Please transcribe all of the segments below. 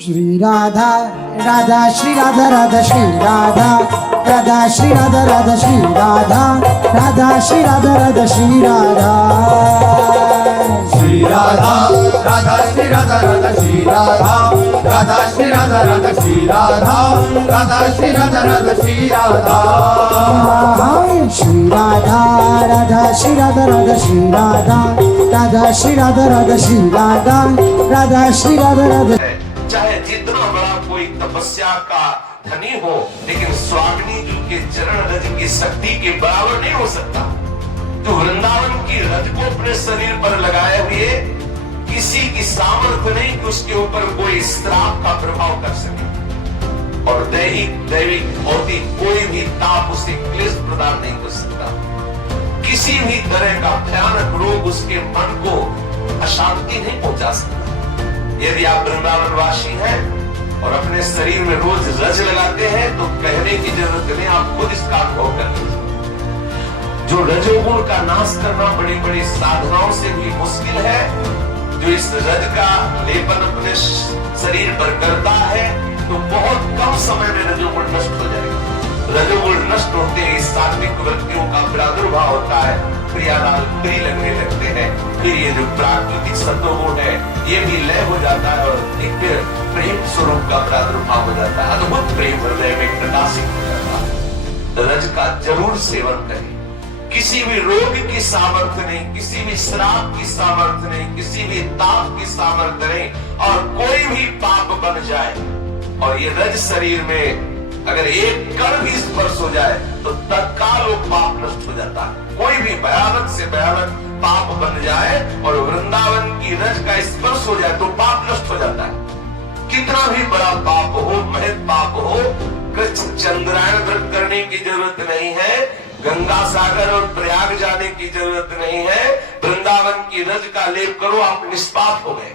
श्री राधा राधा श्री राधा राधा श्री राधा राधा श्री राधा राधा श्री राधा राधा श्री राधा राधा श्री राधा श्री राधा राधा श्री राधा राधा श्री राधा राधा श्री राधा राधा श्री राधा राधा श्री राधा राधा श्री राधा श्री राधा राधा श्री राधा राधा श्री राधा राधा श्री राधा राधा श्री राधा राधा श्री राधा राधा। चाहे जितना बड़ा कोई तपस्या का धनी हो, लेकिन स्वामिनी जी के चरण रज की शक्ति के बराबर नहीं हो सकता। जो वृंदावन की रज को अपने शरीर पर लगाए हुए किसी की सामर्थ्य नहीं कि उसके ऊपर कोई श्राप का प्रभाव कर सके, और दैविक भौतिक कोई भी ताप उसे क्लेश प्रदान नहीं कर सकता। किसी भी तरह का भयानक रोग उसके मन को अशांति नहीं पहुंचा सकता। यदि आप वृंदावन वासी हैं और अपने शरीर में रोज रज लगाते हैं तो कहने की जरूरत नहीं, आप खुद इसका अनुभव कर लीजिए। जो रजोगुण का नाश करना बड़ी बड़ी साधनाओं से भी मुश्किल है, जो इस रज का लेपन अपने शरीर पर करता है तो बहुत कम समय में रजोगुण नष्ट हो जाएगा। रजोगुण नष्ट होते ही सात्विक वृत्तियों का प्रादुर्भाव होता है, प्रियालाल प्रिय लगने लगते हैं। फिर ये जो प्राकृतिक सत्वगुण है ये भी लय हो जाता है और दिव्य प्रेम स्वरूप का प्रादुर्भाव हो जाता है। अद्भुत प्रेम हृदय में प्रकाशित हो जाता है। रज का जरूर सेवन करें। किसी भी रोग की सामर्थ्य नहीं, किसी भी श्राप की सामर्थ्य नहीं, किसी भी ताप की सामर्थ्य नहीं, और कोई भी पाप बन जाए और ये रज शरीर में अगर एक कण भी स्पर्श हो जाए तो तत्काल वो पाप नष्ट हो जाता है। कोई भी भयानक से भयानक पाप बन जाए और वृंदावन की रज का स्पर्श हो जाए तो पाप नष्ट हो जाता है। कितना भी बड़ा पाप हो, महत पाप हो, कृष्ण चंद्रायण व्रत करने की जरूरत नहीं है, गंगा सागर और प्रयाग जाने की जरूरत नहीं है। वृंदावन की रज का लेप करो, आप निष्पाप हो गए।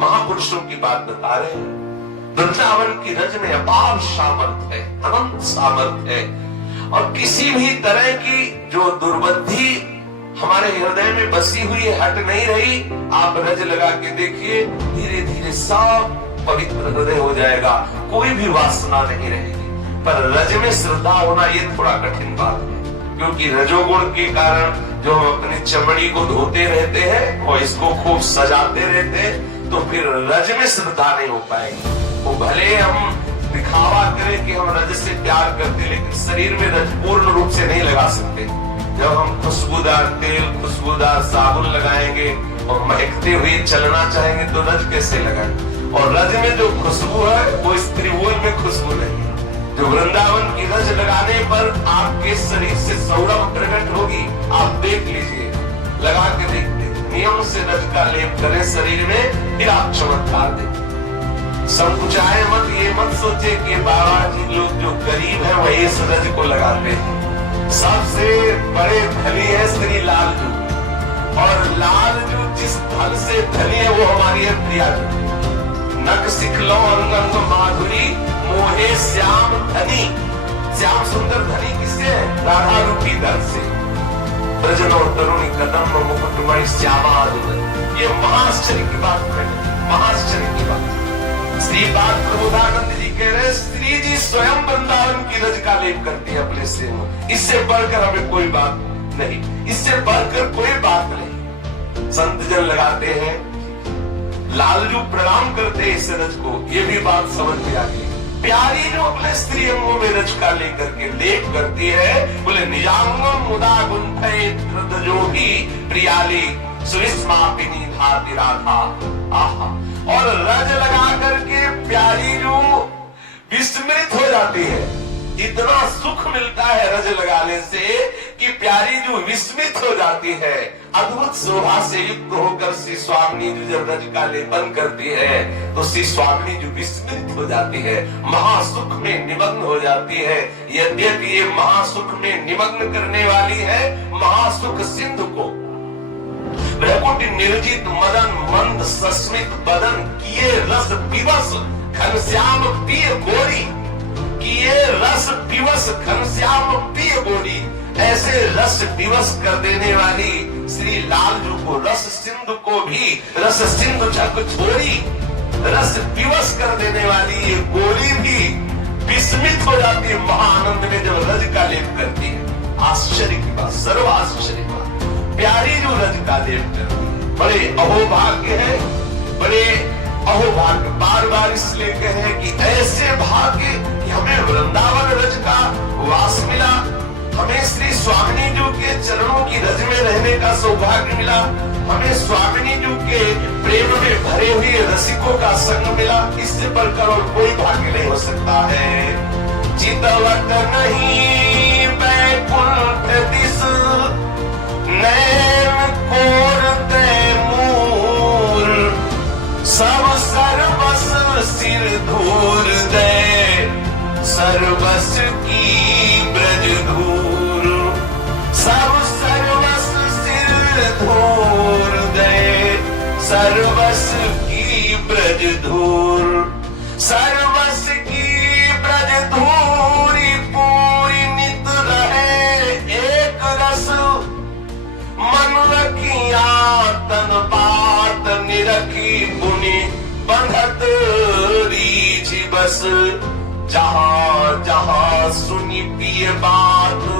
महापुरुषों की बात बता रहे हैं। वृंदावन की रज में अपार सामर्थ्य है, अनंत सामर्थ्य है, और किसी भी तरह की जो दुर्बुद्धि हमारे हृदय में बसी हुई हट नहीं रही। आप रज लगा के देखिए, धीरे धीरे सब पवित्र हृदय हो जाएगा, कोई भी वासना नहीं रहेगी। पर रज में श्रद्धा होना ये थोड़ा कठिन बात है, क्योंकि रजोगुण के कारण जो हम अपनी चमड़ी को धोते रहते हैं और इसको खूब सजाते रहते हैं, तो फिर रज में श्रद्धा नहीं हो पाएगी। वो भले हम दिखावा करें कि हम रज से प्यार करते, लेकिन शरीर में रज पूर्ण रूप से नहीं लगा सकते। जब हम खुशबूदार तेल, खुशबूदार साबुन लगाएंगे और महकते हुए चलना चाहेंगे तो रज कैसे लगाएंगे? और रज में जो खुशबू है वो स्त्रीवोल में खुशबू नहीं है। जो वृंदावन की रज लगाने पर आपके शरीर से सौरभ प्रकट होगी, आप देख लीजिए, लगा के देखते नियम से रज का लेप करें शरीर में, फिर आप चमत्कार देखें। संकुचाए मत, ये मत सोचे कि बाबा जी लोग जो गरीब है वही इस रज को लगाते हैं। सबसे बड़े धनी है श्री लालजू, और लालजू जिस धन से धनी है वो हमारी है प्रिया जी। नक सिखलो अंग अंग माधुरी मोहे श्याम धनी। श्याम सुंदर धनी किससे है? राधा रूपी धन से। ब्रजनो तरुणी कदम मुकुटमय श्यामा। ये महाश्चर्य की बात है, महाश्चर्य की बात। श्रीपाद प्रबोधानंद जी कह रहे, स्त्री जी स्वयं वृंदावन की रज का लेप करती है अपने सिर में। इससे बढ़कर हमें कोई बात नहीं, इससे बढ़कर कोई बात नहीं। संत जन लगाते हैं, लालजू प्रणाम करते हैं इस रज को, ये भी बात समझ में आ गई। प्यारी जो अपने स्त्री अंगों में रज का लेकर के लेप करती है, बोले निजांगम मुदा गुंठे जो भी प्रियाली सुविस्मापिनी भाति राधा। आहा, और रज लगा करके प्यारी जो विस्मृत हो जाती है। इतना सुख मिलता है रज लगाने से कि प्यारी जो विस्मित हो जाती है। अद्भुत शोभा से युक्त होकर श्री स्वामिनी जी जब रज का लेपन करती है तो श्री स्वामिनी जी विस्मित हो जाती है, महासुख में निमग्न हो जाती है। यद्यपि ये महासुख में निमग्न करने वाली है, महासुख सिंधु को भ्रकुटी निर्जित मदन मंद सस्मित बदन किए रस पिवस घनश्याम पिय गोरी। किए रस पिवस घनश्याम पिय गोरी। ऐसे रस पिवस कर देने वाली श्री लालजू को, रस सिंधु को भी रस सिंधु झक छोड़ी। रस विवश कर देने वाली ये गोली भी विस्मित हो जाती है महाआनंद में जब रज का लेप करती है। आश्चर्य की बात, सर्व आश्चर्य की बात, प्यारी जो रज का लेप करती है। बड़े अहोभाग्य है, बड़े अहोभाग्य, बार बार इसलिए कहे कि ऐसे भाग्य कि हमें वृंदावन रज का वास मिला, हमें श्री स्वामिनी जी के चरणों की रज में रहने का सौभाग्य मिला, हमें स्वामिनी जी के प्रेम में भरे हुए रसिकों का संग मिला। इससे बढ़कर और कोई भाग्य नहीं हो सकता है। चितवत नहीं बैकुंठ दिस, नैन कोरते मूर, सब सर्वस सिर धूर दे, सर्वस की ब्रज धूर, सब सर्वस सिर धूर दे, सर्वस की ब्रज धूर, सर्वस की ब्रज धूरी पूरी नित रहे एक रस, मन रखिया तन बात निरखी पुनि बंधत रीझ बस, जहां जहां सुनी पिय बात।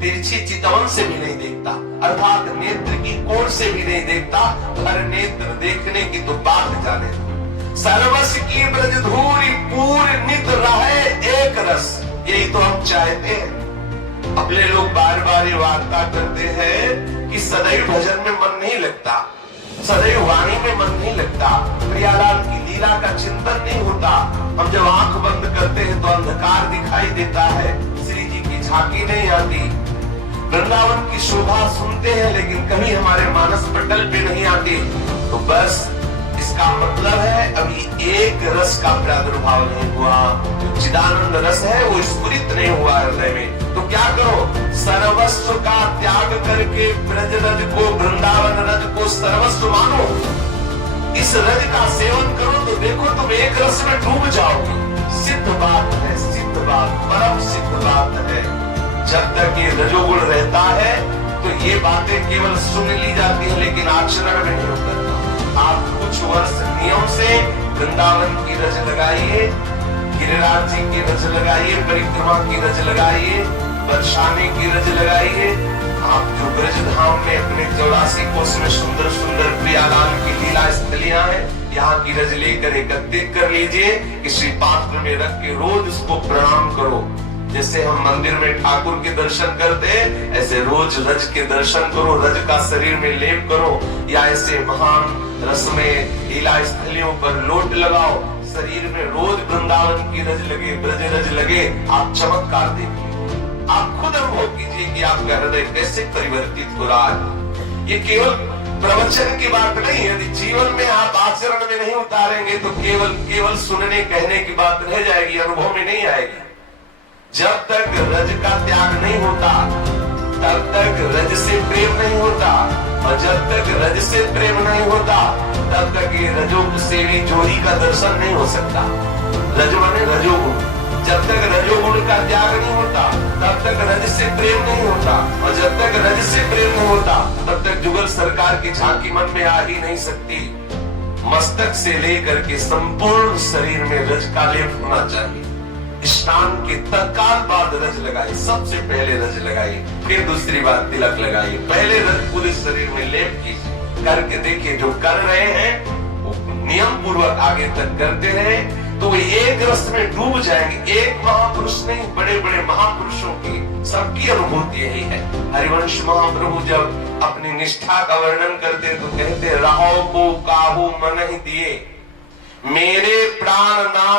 तिरछी चितवन से भी नहीं देखता, अर्थात नेत्र की कोण से भी नहीं देखता, हर नेत्र देखने की तो बात जाने दो। सर्वस की ब्रज धूरी पूर्ण नित रहे एक रस, यही तो हम चाहते हैं। अपने लोग बार बार ये वार्ता करते हैं कि सदैव भजन में मन नहीं लगता, सदैव वाणी में मन नहीं लगता, प्रियालाल की लीला का चिंतन नहीं होता। हम जब आंख बंद करते हैं तो अंधकार दिखाई देता है, श्री जी की झांकी नहीं आती, वृंदावन की शोभा सुनते हैं लेकिन कभी हमारे मानस पटल पे नहीं आती। तो बस इसका मतलब है अभी एक रस का प्रादुर्भाव नहीं हुआ, जो चिदानंद रस है वो स्फुरित नहीं हुआ हृदय में। तो क्या करो, सर्वस्व का त्याग करके ब्रज रज को, वृंदावन रज को सर्वस्व मानो, इस रज का सेवन करो तो देखो तुम एक रस में डूब जाओगे। सिद्ध बात है, सिद्ध बात, परम सिद्ध बात है। जब तक ये रजोगुण रहता है तो ये बातें केवल सुन ली जाती है, लेकिन आचरण में नहीं उतरता। आप कुछ वर्ष नियम से वृंदावन की रज लगाइए, गिरिराज जी की रज लगाइए, परिक्रमा की रज लगाइए, बरसाने की रज लगाइए। आप जो ब्रज धाम में अपने 84 कोस में सुंदर सुंदर प्रियालाल की लीला स्थलियां हैं, यहाँ की रज लेकर एकत्रित कर लीजिए, किसी पात्र में रख के रोज उसको प्रणाम करो। जैसे हम मंदिर में ठाकुर के दर्शन करते हैं, ऐसे रोज रज के दर्शन करो, रज का शरीर में लेप करो, या ऐसे महान रसमय लीला स्थलियों पर लोट लगाओ, शरीर में रोज वृंदावन की रज लगे, ब्रज रज लगे। आप चमत्कार देखिए, आप खुद अनुभव कीजिए कि आपका हृदय कैसे परिवर्तित हो रहा है। ये केवल प्रवचन की बात नहीं है, यदि जीवन में आप आचरण में नहीं उतारेंगे तो केवल सुनने कहने की बात रह जाएगी, अनुभव में नहीं आएगी। जब तक रज का त्याग नहीं होता तब तक रज से प्रेम नहीं होता, और जब तक रज से प्रेम नहीं होता तब तक ये रजोगुण सेवी जोड़ी का दर्शन नहीं हो सकता। रज माने रजोगुण, जब तक रजोगुण का त्याग नहीं होता तब तक रज से प्रेम नहीं होता, और जब तक रज से प्रेम नहीं होता तब तक जुगल सरकार की झांकी मन में आ ही नहीं सकती। मस्तक से लेकर के संपूर्ण शरीर में रज का लेप होना चाहिए। स्नान के तत्काल बाद रज लगाई, सबसे पहले रज लगाई, फिर दूसरी बात तिलक लगाई, पहले रज पूरे शरीर में लेप कीजिए। करके देखिए, जो कर रहे हैं वो नियम पूर्वक आगे तक करते रहे तो वे एक रस में डूब जाएंगे। एक महापुरुष नहीं, बड़े बड़े महापुरुषों की सबकी अनुभूति यही है। हरिवंश महाप्रभु जब अपनी निष्ठा का वर्णन करते तो कहते, राहो को काहू मन ही दिए, मेरे प्राण नाम